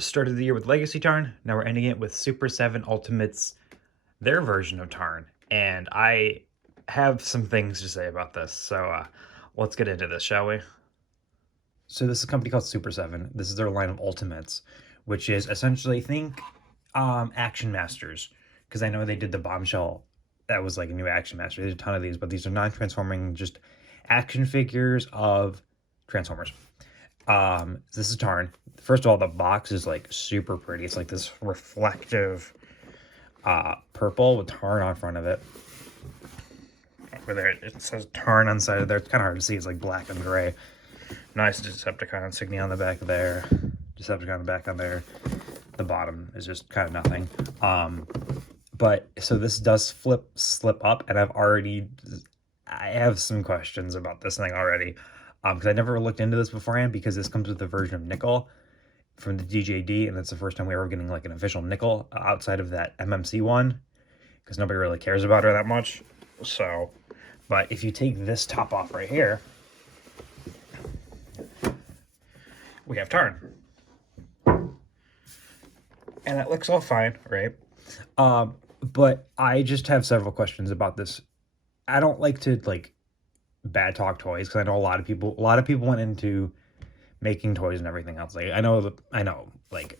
Started the year with Legacy Tarn. Now we're ending it with Super 7 Ultimates, their version of Tarn. And I have some things to say about this. So let's get into this, shall we? So this is a company called Super 7. This is their line of Ultimates, which is essentially, think Action Masters. Because I know they did the Bombshell. That was like a new Action Master. They did a ton of these, but these are non-transforming, just action figures of Transformers. This is Tarn. First of all, the box is like super pretty. It's like this reflective purple with Tarn on front of it. Over there, it says Tarn on the side of there. It's kind of hard to see. It's like black and gray. Nice Decepticon insignia on the back there. Decepticon on the back on there. The bottom is just kind of nothing. But so this does slip up, and I have some questions about this thing already. Because I never looked into this beforehand, because this comes with a version of Nickel from the DJD, and it's the first time we were getting like an official Nickel outside of that MMC one, because nobody really cares about her that much. So, but if you take this top off right here, we have Tarn, and it looks all fine, right? But I just have several questions about this. I don't like to bad talk toys, because I know a lot of people went into making toys and everything else. Like I know, like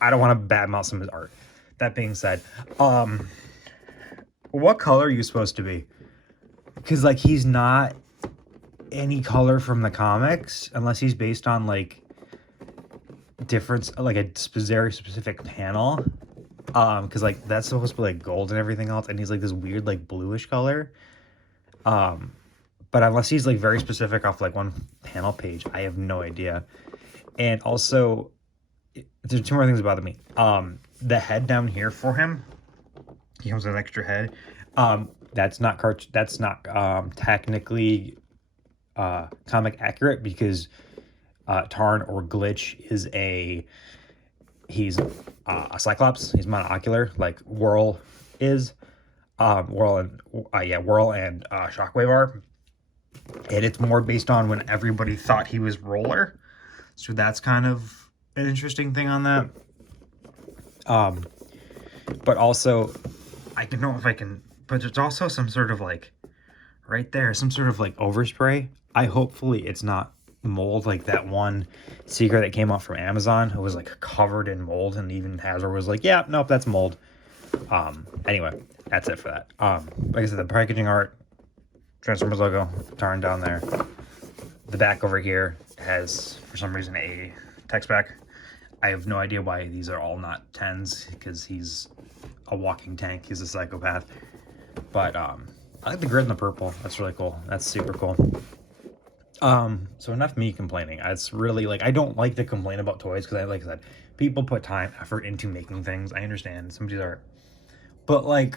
I don't want to badmouth some of his art. That being said, what color are you supposed to be? Because like he's not any color from the comics, unless he's based on like difference, like a very specific panel. Because like that's supposed to be like gold and everything else, and he's like this weird like bluish color. But unless he's like very specific off like one panel page, I have no idea. And also, there's two more things about me. The head down here for him, he comes with an extra head. That's not technically comic accurate, because Tarn or Glitch is he's a Cyclops. He's monocular like Whirl is. Whirl and Shockwave are. And it's more based on when everybody thought he was Roller. So that's kind of an interesting thing on that. But also, I don't know if I can, but there's also some sort of like, right there, some sort of like overspray. Hopefully it's not mold, like that one secret that came out from Amazon. It was like covered in mold, and even Hasbro was like, yeah, nope, that's mold. Anyway, that's it for that. Like I said, the packaging art, Transformers logo, Tarn down there. The back over here has, for some reason, a text back. I have no idea why these are all not 10s, because he's a walking tank. He's a psychopath. But I like the grid and the purple. That's really cool. That's super cool. So enough me complaining. It's really like, I don't like to complain about toys, because like I said, people put time, effort into making things. I understand some of these are, but like,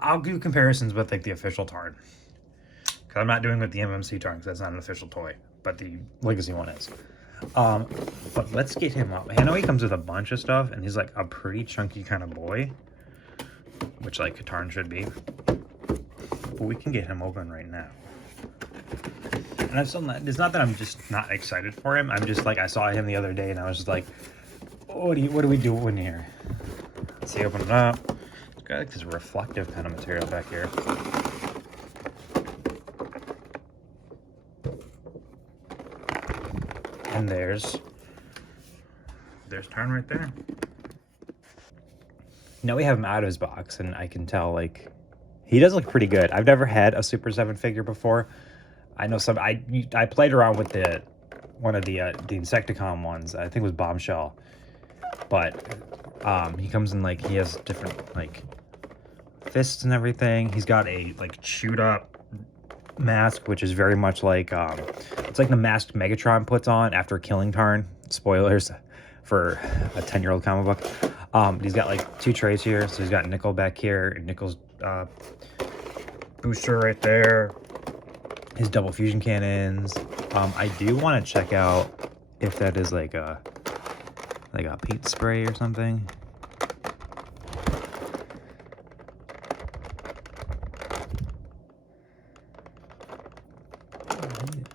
I'll do comparisons with like the official Tarn, because I'm not doing with the MMC Tarn, because that's not an official toy, but the Legacy one is. But let's get him up. I know he comes with a bunch of stuff, and he's like a pretty chunky kind of boy, which like a Tarn should be. But we can get him open right now. And I'm still not, it's not that I'm just not excited for him. I'm just like, I saw him the other day, and I was just like, what do we do in here? Let's see, open it up. It's got like this reflective kind of material back here. And there's Tarn right there. Now we have him out of his box, and I can tell like he does look pretty good. I've never had a Super 7 figure before. I know some. I played around with one of the Insecticon ones. I think it was Bombshell, but he comes in like, he has different like fists and everything. He's got a like chewed up mask, which is very much like it's like the mask Megatron puts on after killing Tarn. Spoilers for a 10-year-old comic book. He's got like two trays here. So he's got Nickel back here, and Nickel's booster right there. His double fusion cannons. I do want to check out if that is like a paint spray or something.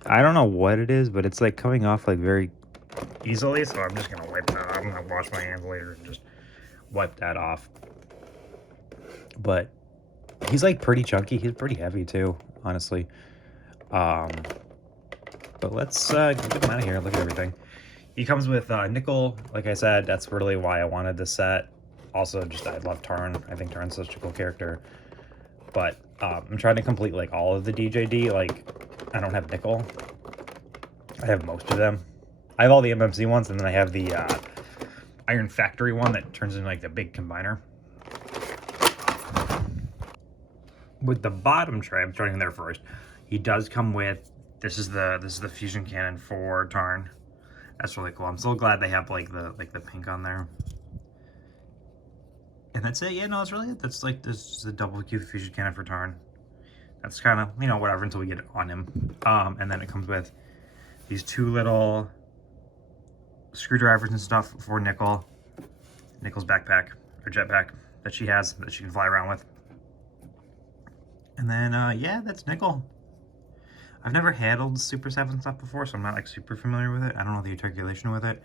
I don't know what it is, but it's like coming off like very easily, so I'm just gonna wipe that off. I'm gonna wash my hands later and just wipe that off. But he's like pretty chunky. He's pretty heavy too, honestly. But let's get him out of here. Look at everything. He comes with nickel. Like I said, that's really why I wanted this set. Also, just I love Tarn. I think Tarn's such a cool character. But I'm trying to complete like all of the DJD. Like, I don't have nickel. I have most of them. I have all the MMC ones, and then I have the Iron Factory one that turns into like the big combiner. With the bottom tray, I'm starting there first. He does come with this is the fusion cannon for Tarn. That's really cool. I'm so glad they have like the pink on there. And that's it. Yeah, no, it's really it. That's like this is the double Q fusion cannon for Tarn. That's kind of, you know, whatever until we get it on him. And then it comes with these two little screwdrivers and stuff for Nickel. Nickel's backpack or jetpack that she has that she can fly around with. And then yeah, that's Nickel. I've never handled Super 7 stuff before, so I'm not like super familiar with it. I don't know the articulation with it.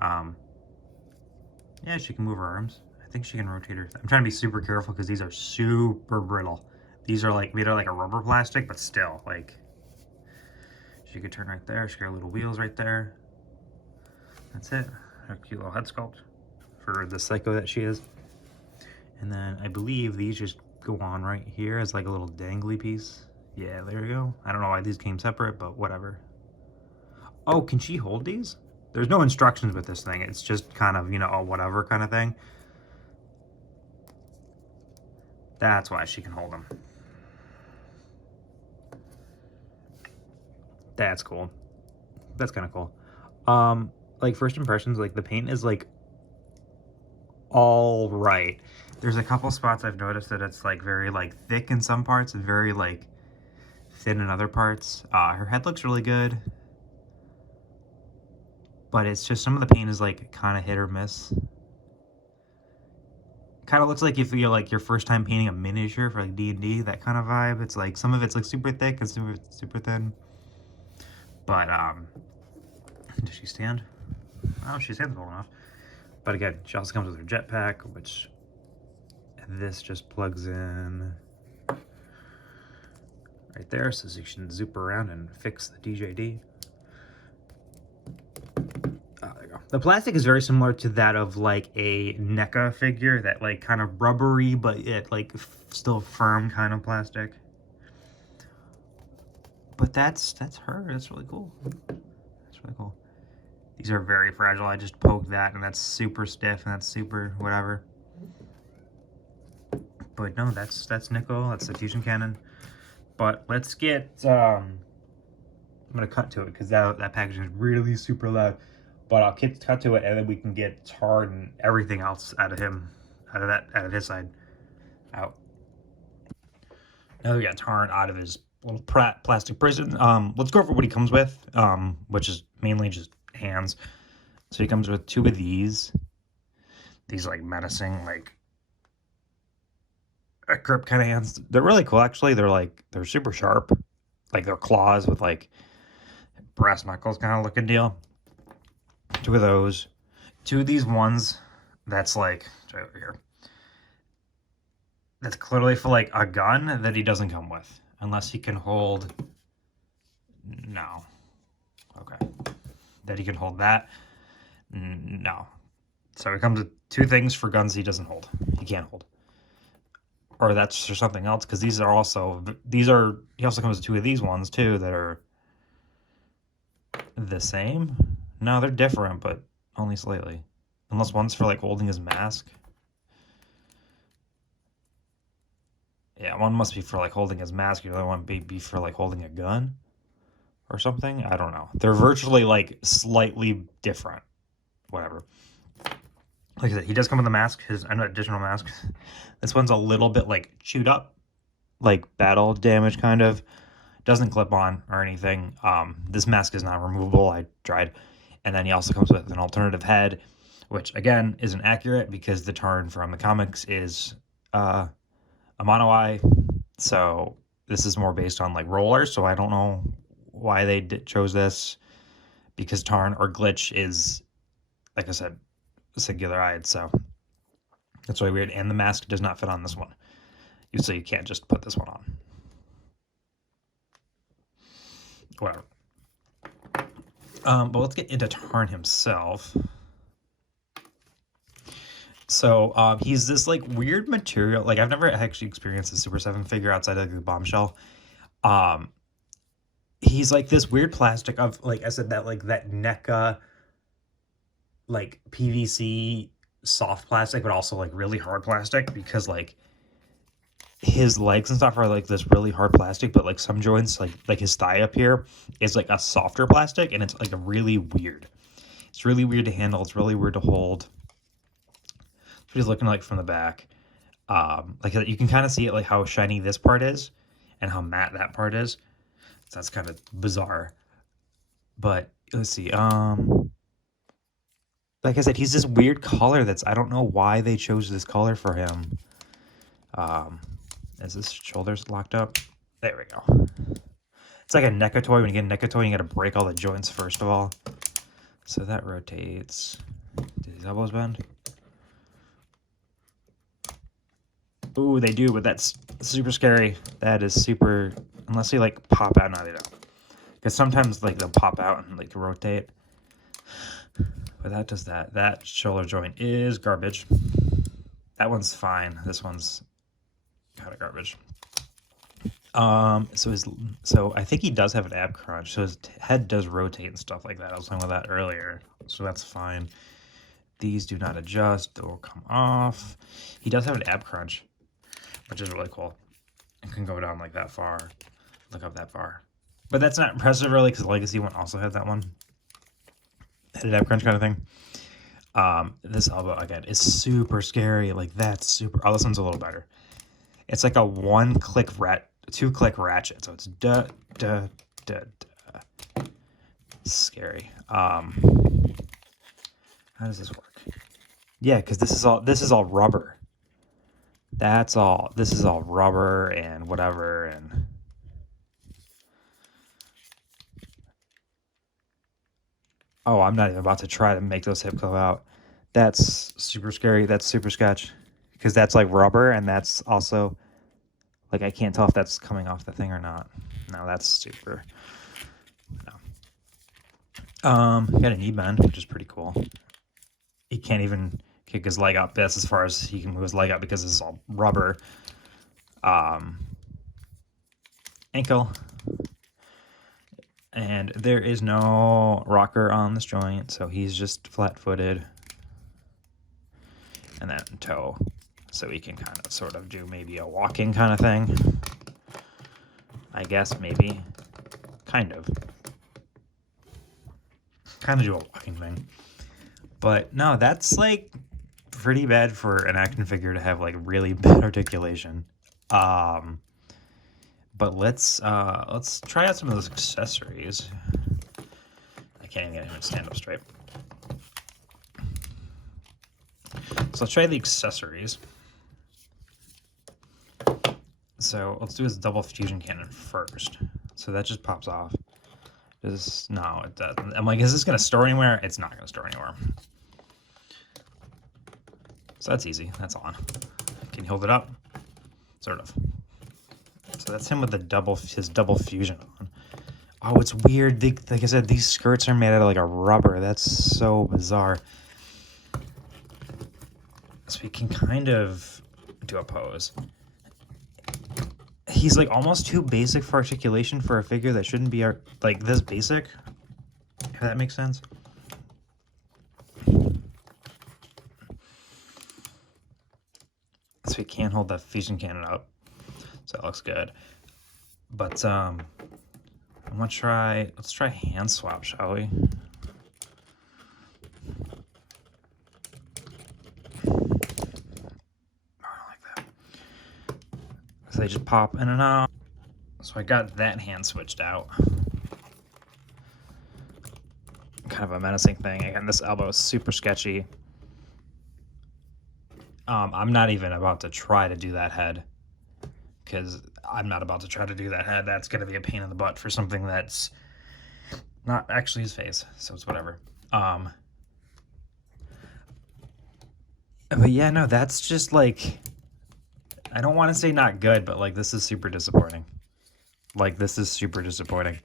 Yeah, she can move her arms. I think she can rotate her. I'm trying to be super careful because these are super brittle. These are like made of like a rubber plastic, but still, like, she could turn right there. She got little wheels right there. That's it. Her cute little head sculpt for the psycho that she is. And then I believe these just go on right here as like a little dangly piece. Yeah, there you go. I don't know why these came separate, but whatever. Oh, can she hold these? There's no instructions with this thing. It's just kind of, you know, a whatever kind of thing. That's why she can hold them. That's cool. That's kind of cool. Like first impressions, like the paint is like all right. There's a couple spots I've noticed that it's like very like thick in some parts and very like thin in other parts. Her head looks really good, but it's just some of the paint is like kind of hit or miss. Kind of looks like if you're like your first time painting a miniature for like D&D, that kind of vibe. It's like some of it's like super thick and some of it's super thin. But does she stand? Oh, she stands well enough. But again, she also comes with her jetpack, which this just plugs in right there, so you can zoop around and fix the DJD. Oh, there you go. The plastic is very similar to that of like a NECA figure, that like kind of rubbery, but it like still firm kind of plastic. But that's her. That's really cool. That's really cool. These are very fragile. I just poked that, and that's super stiff, and that's super whatever. But no, that's Nickel. That's the fusion cannon. But let's get. I'm gonna cut to it because that packaging is really super loud. But I'll cut to it, and then we can get Tarn and everything else out of him, out of his side, out. Now we got Tarn out of his little plastic prison. Let's go over what he comes with, which is mainly just hands. So he comes with two of these like menacing, like a grip kind of hands. They're really cool, actually. They're super sharp, like they're claws with like brass knuckles kind of looking deal. Two of those. Two of these ones that's like right over here. That's clearly for like a gun that he doesn't come with, unless he can hold. No. Okay. That he can hold that. No. So it comes with two things for guns he doesn't hold. He can't hold. Or that's for something else, because he also comes with two of these ones too that are the same. No, they're different, but only slightly. Unless one's for like holding his mask. Yeah, one must be for like holding his mask, the other one may be for like holding a gun or something. I don't know. They're virtually like slightly different. Whatever. Like I said, he does come with a mask, his additional mask. This one's a little bit like chewed up, like battle damage kind of. Doesn't clip on or anything. This mask is not removable. I tried. And then he also comes with an alternative head, which again isn't accurate because the Tarn from the comics is a mono eye. So this is more based on like rollers. So I don't know why they chose this. because Tarn or Glitch is, like I said, singular-eyed, so that's really weird. And the mask does not fit on this one, so you can't just put this one on. Whatever. But let's get into Tarn himself. So he's this like weird material. Like I've never actually experienced a Super 7 figure outside of the Bombshell. He's like this weird plastic of, like I said, that like that NECA like PVC soft plastic, but also like really hard plastic, because like his legs and stuff are like this really hard plastic, but like some joints, like his thigh up here is like a softer plastic, and it's like a really weird. It's really weird to handle. It's really weird to hold. That's what he's looking like from the back. Like you can kind of see it, like how shiny this part is and how matte that part is. So that's kind of bizarre. But let's see. Like I said, he's this weird color I don't know why they chose this color for him. Is his shoulders locked up? There we go. It's like a NECA toy. When you get a NECA toy, you got to break all the joints first of all. So that rotates. Do these elbows bend? Ooh, they do, but that's super scary. That is super, unless they like pop out. No, they don't. Because sometimes like they'll pop out and like rotate. But that does that. That shoulder joint is garbage. That one's fine. This one's kind of garbage. So I think he does have an ab crunch. So his head does rotate and stuff like that. I was talking about that earlier. So that's fine. These do not adjust. They will come off. He does have an ab crunch, which is really cool. It can go down like that far. Look up that far. But that's not impressive really, because the Legacy one also had that one. Had an ab crunch kind of thing. This elbow, again, is super scary. Like, that's super... Oh, this one's a little better. It's like a one-click two-click ratchet. So it's da, da, da, da. Scary. How does this work? Yeah, because this is all rubber. That's all. This is all rubber and whatever, and... Oh, I'm not even about to try to make those hips go out. That's super scary. That's super sketch. Because that's like rubber, and that's also... Like, I can't tell if that's coming off the thing or not. No, that's super... No. Got a knee bend, which is pretty cool. He can't even kick his leg up. That's as far as he can move his leg up, because this is all rubber. Ankle. And there is no rocker on this joint, so he's just flat-footed. And then toe, so he can kind of sort of do maybe a walking kind of thing. I guess, maybe. Kind of. Kind of do a walking thing. But no, that's like pretty bad for an action figure to have like really bad articulation. But let's try out some of those accessories. I can't even get him to stand up straight. So let's try the accessories. So let's do his double fusion cannon first. So that just pops off. No, it doesn't. I'm like, is this going to store anywhere? It's not going to store anywhere. So that's easy. That's on. Can you hold it up? Sort of. So that's him with his double fusion on. Oh, it's weird. Like I said, these skirts are made out of like a rubber. That's so bizarre. So we can kind of do a pose. He's like almost too basic for articulation for a figure that shouldn't be like this basic. If that makes sense. So we can't hold the fusion cannon up. So that looks good. But I'm gonna try, let's try hand swap, shall we? So they just pop in and out. So I got that hand switched out. Kind of a menacing thing. Again, this elbow is super sketchy. I'm not even about to try to do that head, because I'm not about to try to do that head. That's going to be a pain in the butt for something that's Not actually his face, so it's whatever. But yeah, no, that's just like, I don't want to say not good, but like this is super disappointing. Like this is super disappointing.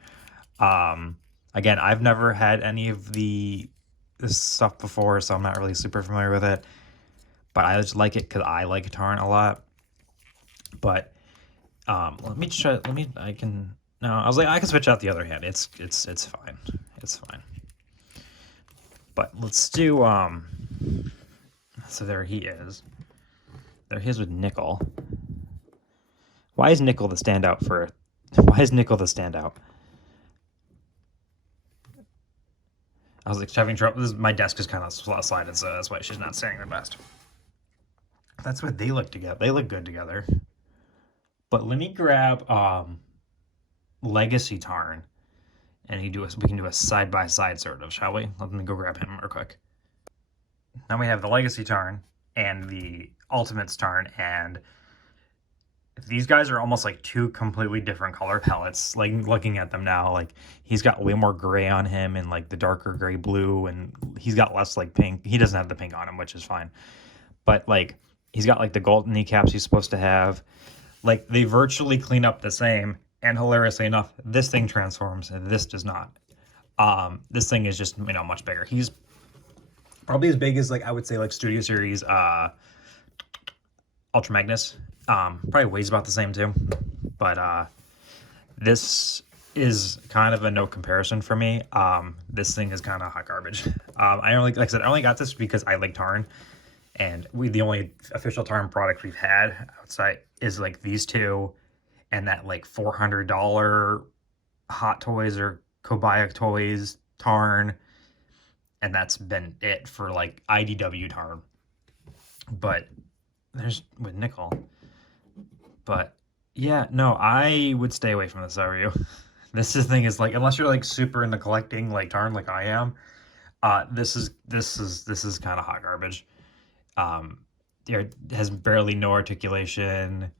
Again, I've never had any of this stuff before, so I'm not really super familiar with it. But I just like it because I like Tarn a lot. But let me try. I can. No, I was like, I can switch out the other hand. It's fine. It's fine. But let's do. So there he is. There he is with Nickel. Why is Nickel the standout for? Why is Nickel the standout? I was like having trouble. My desk is kind of slided, so that's why she's not saying the best. That's what they look together. They look good together. But let me grab Legacy Tarn, and we can do a side by side sort of, shall we? Let me go grab him real quick. Now we have the Legacy Tarn and the Ultimates Tarn, and these guys are almost like two completely different color palettes. Like looking at them now, like he's got way more gray on him and like the darker gray blue, and he's got less like pink. He doesn't have the pink on him, which is fine. But like he's got like the golden kneecaps he's supposed to have. Like they virtually clean up the same, and hilariously enough, this thing transforms and this does not. This thing is just, you know, much bigger. He's probably as big as like I would say like Studio Series Ultra Magnus. Probably weighs about the same too. But this is kind of a no comparison for me. This thing is kind of hot garbage. I only, like I said, I only got this because I like Tarn, and the only official Tarn product we've had outside is like these two, and that like $400 Hot Toys or Kobaya Toys Tarn, and that's been it for like IDW Tarn. But there's with Nickel. But yeah, no, I would stay away from this if I were you. This thing is like, unless you're like super into collecting like Tarn like I am, this is kind of hot garbage. It has barely no articulation,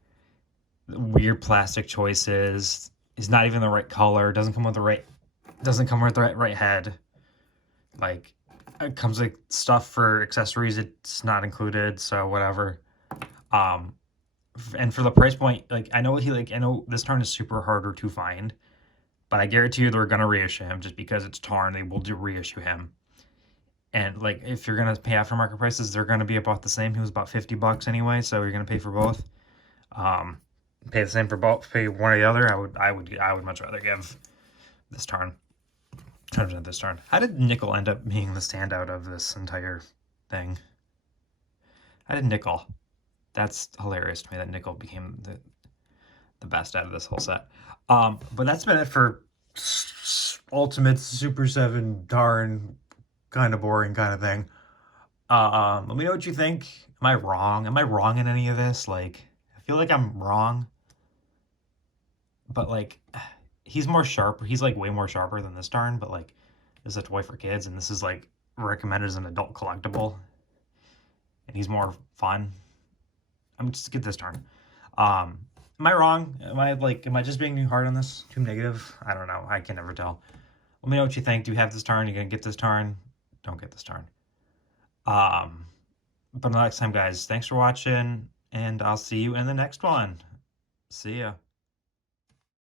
weird plastic choices. It's not even the right color. Doesn't come with the right head. Like it comes with stuff for accessories. It's not included, so whatever. And for the price point, like I know this Tarn is super harder to find, but I guarantee you they're gonna reissue him just because it's Tarn. They will reissue him. And like if you're gonna pay aftermarket prices, they're gonna be about the same. He was about $50 anyway, so you're gonna pay for both. Pay the same for both. Pay one or the other. I would much rather give this Tarn. This Tarn. How did Nickel end up being the standout of this entire thing? How did Nickel? That's hilarious to me that Nickel became the best out of this whole set. But that's been it for Ultimate Super 7 Tarn, kind of boring kind of thing. Let me know what you think. Am I wrong? Am I wrong in any of this? Like, I feel like I'm wrong. But like, he's more sharp. He's like way more sharper than this Tarn, but like, this is a toy for kids, and this is like recommended as an adult collectible. And he's more fun. I'm just get this Tarn. Am I wrong? Am I just being too hard on this? Too negative? I don't know. I can never tell. Let me know what you think. Do you have this Tarn? You gonna get this Tarn? Don't get this Tarn. But until next time, guys, thanks for watching, and I'll see you in the next one. See ya.